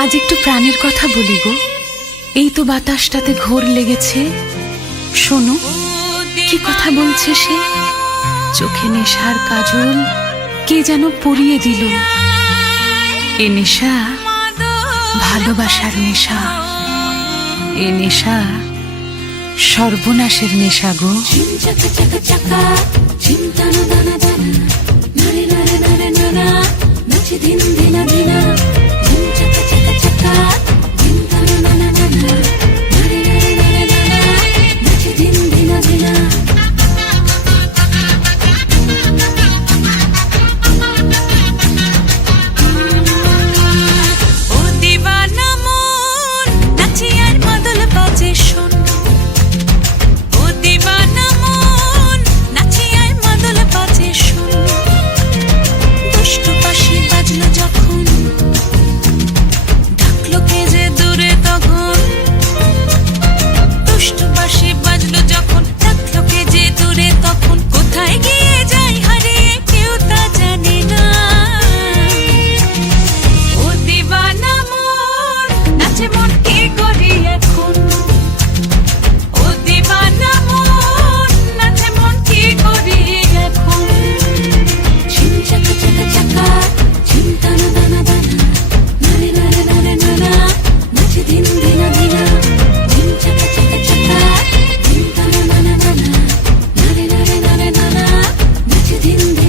আজ একটু প্রাণের কথা বলি গো এই তো বাতাসটাতে ঘোর লেগেছে শোনো কি কথা বলছে সে চোখে নেশার কাজল কে যেন পরিয়ে দিল এ নেশা ভালোবাসার নেশা এ নেশা সর্বনাশের নেশা গো